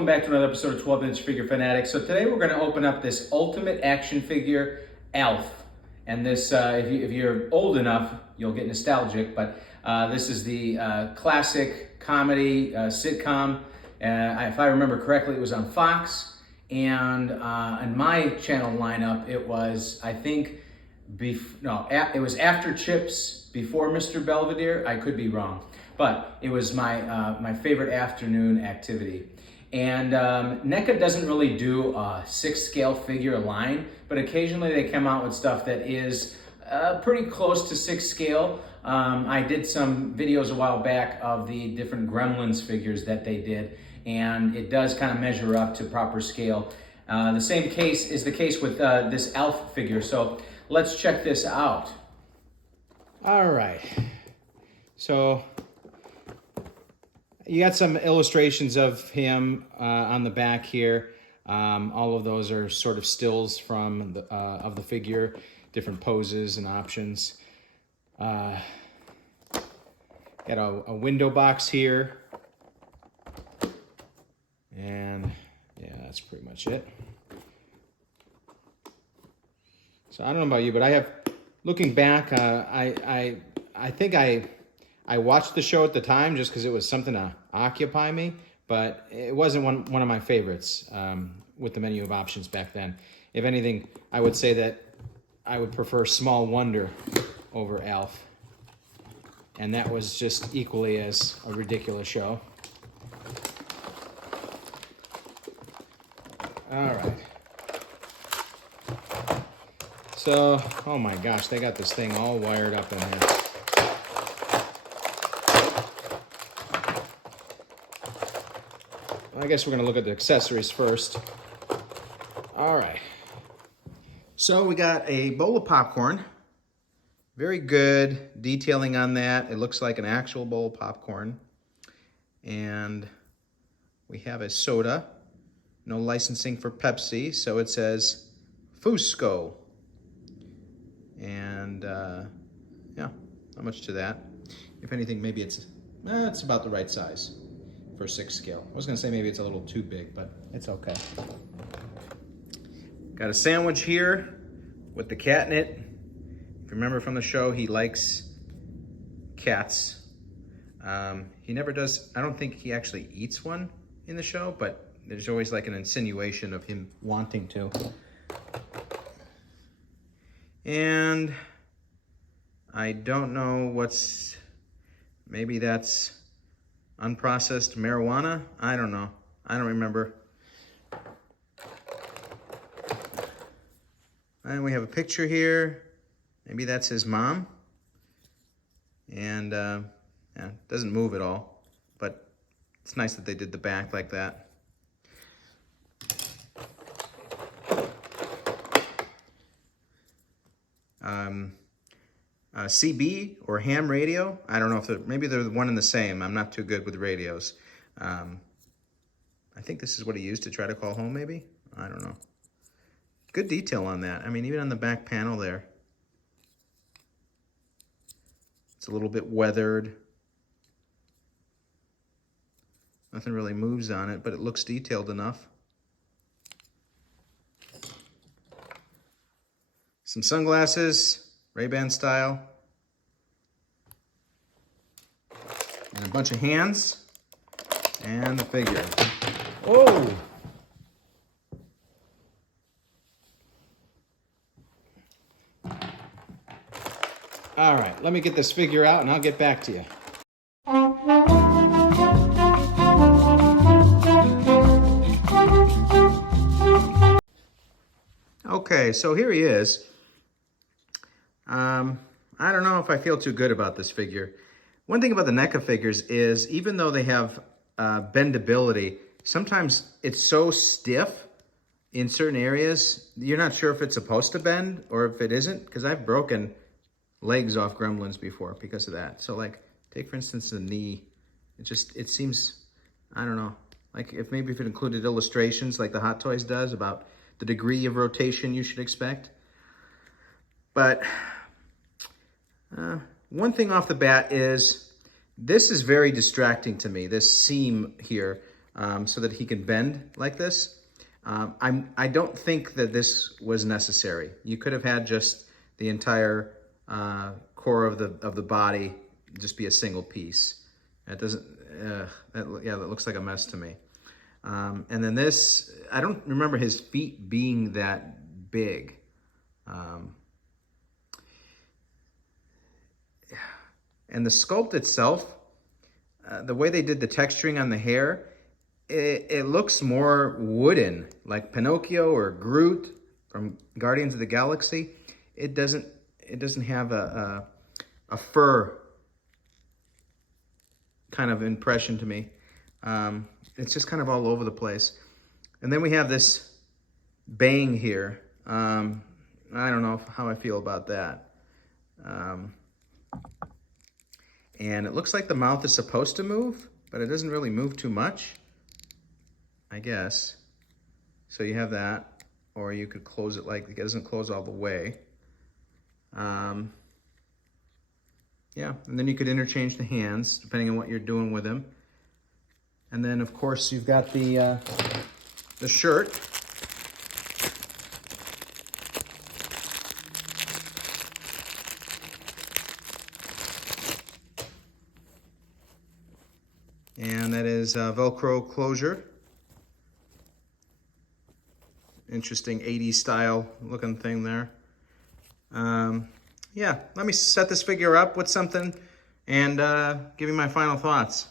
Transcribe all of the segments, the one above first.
welcome back to another episode of 12-inch Figure Fanatic. So today we're going to open up this ultimate action figure, ALF. And this, if you're old enough, you'll get nostalgic, but this is the classic comedy sitcom. If I remember correctly, it was on Fox. And in my channel lineup, it was, I think, it was after Chips, before Mr. Belvedere. I could be wrong, but it was my favorite afternoon activity. And NECA doesn't really do a 6-scale figure line, but occasionally they come out with stuff that is pretty close to 6 scale. I did some videos a while back of the different Gremlins figures that they did, and it does kind of measure up to proper scale. The same case is the case with this ALF figure, so let's check this out. All right, so you got some illustrations of him on the back here. All of those are sort of stills from of the figure, different poses and options. Got a window box here. And yeah, that's pretty much it. So I don't know about you, but I have, looking back, I think I watched the show at the time just because it was something to occupy me, but it wasn't one of my favorites with the menu of options back then. If anything, I would say that I would prefer Small Wonder over ALF. And that was just equally as a ridiculous show. All right. So, oh my gosh, they got this thing all wired up in here. I guess we're gonna look at the accessories first. All right. So we got a bowl of popcorn. Very good detailing on that. It looks like an actual bowl of popcorn. And we have a soda. No licensing for Pepsi, so it says Fusco. And yeah, not much to that. If anything, maybe it's about the right size for 6 scale. I was gonna say maybe it's a little too big, but it's okay. Got a sandwich here with the cat in it. If you remember from the show, he likes cats. He never does, I don't think he actually eats one in the show, but there's always like an insinuation of him wanting to. And I don't know what's, maybe that's unprocessed marijuana? I don't know. I don't remember. And we have a picture here. Maybe that's his mom. And yeah, it doesn't move at all, but it's nice that they did the back like that. CB or ham radio. I don't know if maybe they're one and the same. I'm not too good with radios. I think this is what he used to try to call home, maybe? I don't know. Good detail on that. I mean, even on the back panel there. It's a little bit weathered. Nothing really moves on it, but it looks detailed enough. Some sunglasses, Ray-Ban style. And a bunch of hands. And the figure. Whoa! All right, let me get this figure out and I'll get back to you. Okay, so here he is. I don't know if I feel too good about this figure. One thing about the NECA figures is even though they have bendability, sometimes it's so stiff in certain areas, you're not sure if it's supposed to bend or if it isn't, because I've broken legs off Gremlins before because of that. So like, take for instance the knee. It seems, I don't know, like if it included illustrations like the Hot Toys does about the degree of rotation you should expect. But one thing off the bat is this is very distracting to me, this seam here. so that he can bend like this. I don't think that this was necessary. You could have had just the entire core of the body just be a single piece. It doesn't, that looks like a mess to me. And then this, I don't remember his feet being that big. And the sculpt itself, the way they did the texturing on the hair, it looks more wooden, like Pinocchio or Groot from Guardians of the Galaxy. It doesn't have a fur kind of impression to me. It's just kind of all over the place. And then we have this bang here. I don't know how I feel about that. And it looks like the mouth is supposed to move, but it doesn't really move too much, I guess. So you have that, or you could close it like it doesn't close all the way. Yeah, and then you could interchange the hands depending on what you're doing with him. And then of course you've got the shirt. And that is Velcro closure. Interesting 80s style looking thing there. Yeah, let me set this figure up with something and give you my final thoughts.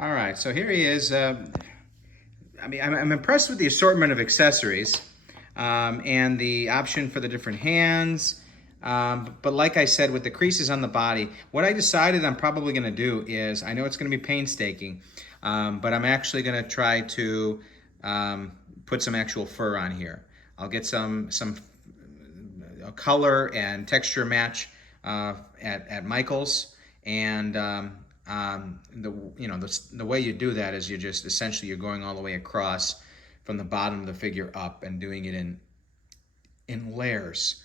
All right, so here he is. I mean, I'm impressed with the assortment of accessories and the option for the different hands. But like I said, with the creases on the body, what I decided I'm probably going to do is, I know it's going to be painstaking, but I'm actually going to try to put some actual fur on here. I'll get some color and texture match at Michael's, and the way you do that is you just essentially you're going all the way across from the bottom of the figure up and doing it in layers.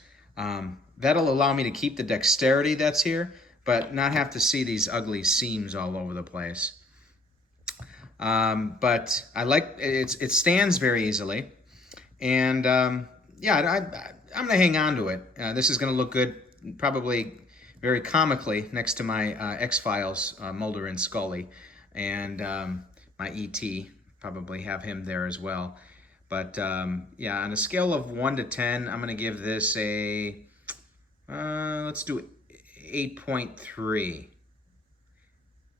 That'll allow me to keep the dexterity that's here, but not have to see these ugly seams all over the place. But I like it stands very easily, and yeah, I'm gonna hang on to it. This is gonna look good, probably very comically next to my X-Files Mulder and Scully, and my E.T. probably have him there as well. But yeah, on a scale of 1 to 10, I'm gonna give this a let's do 8.3.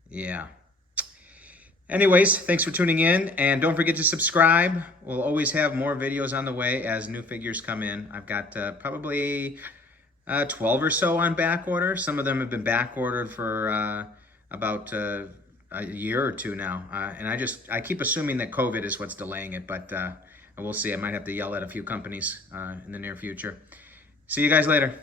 Yeah. Anyways, thanks for tuning in, and don't forget to subscribe. We'll always have more videos on the way as new figures come in. I've got probably 12 or so on back order. Some of them have been back ordered for about a year or two now. And I keep assuming that COVID is what's delaying it, but we'll see. I might have to yell at a few companies in the near future. See you guys later.